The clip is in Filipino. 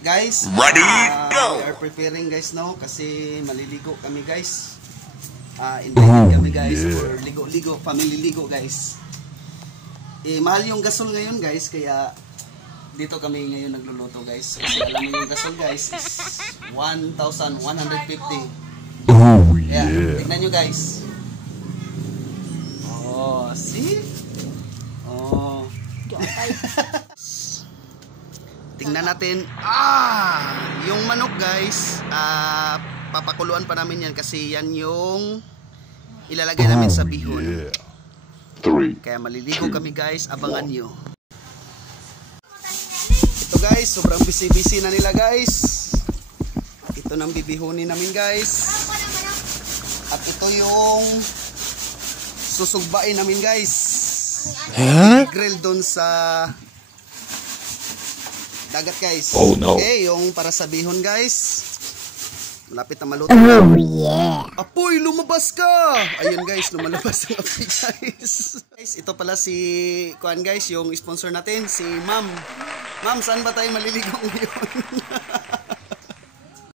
Guys, ready, go! We are preparing guys now kasi maliligo kami guys. Invited kami guys for ligo-ligo, family ligo guys. Mahal yung gasol ngayon guys, kaya dito kami ngayon nagluluto guys. Kasi alam mo yung gasol guys is 1,150. Oh yeah. yeah. Tignan nyo guys. Oh, see? Oh. Tingnan natin. Yung manok guys, papakuluan pa namin yan kasi yan yung ilalagay namin sa bihon. Kaya maliligo kami guys, abangan nyo. Ito guys, sobrang busy-busy na nila guys. Ito nang bibihunin namin guys. At ito yung susugbain namin guys. Grill doon sa dagat guys. Oh no. Okay, yung para sa bihon guys. Malapit na maluto. Oh yeah. Apoy, lumabas ka! Ayun guys, lumalabas ang apoy guys. Guys, ito pala si Kuan guys, yung sponsor natin, si Ma'am. Ma'am, saan ba tayo maliligo ngayon?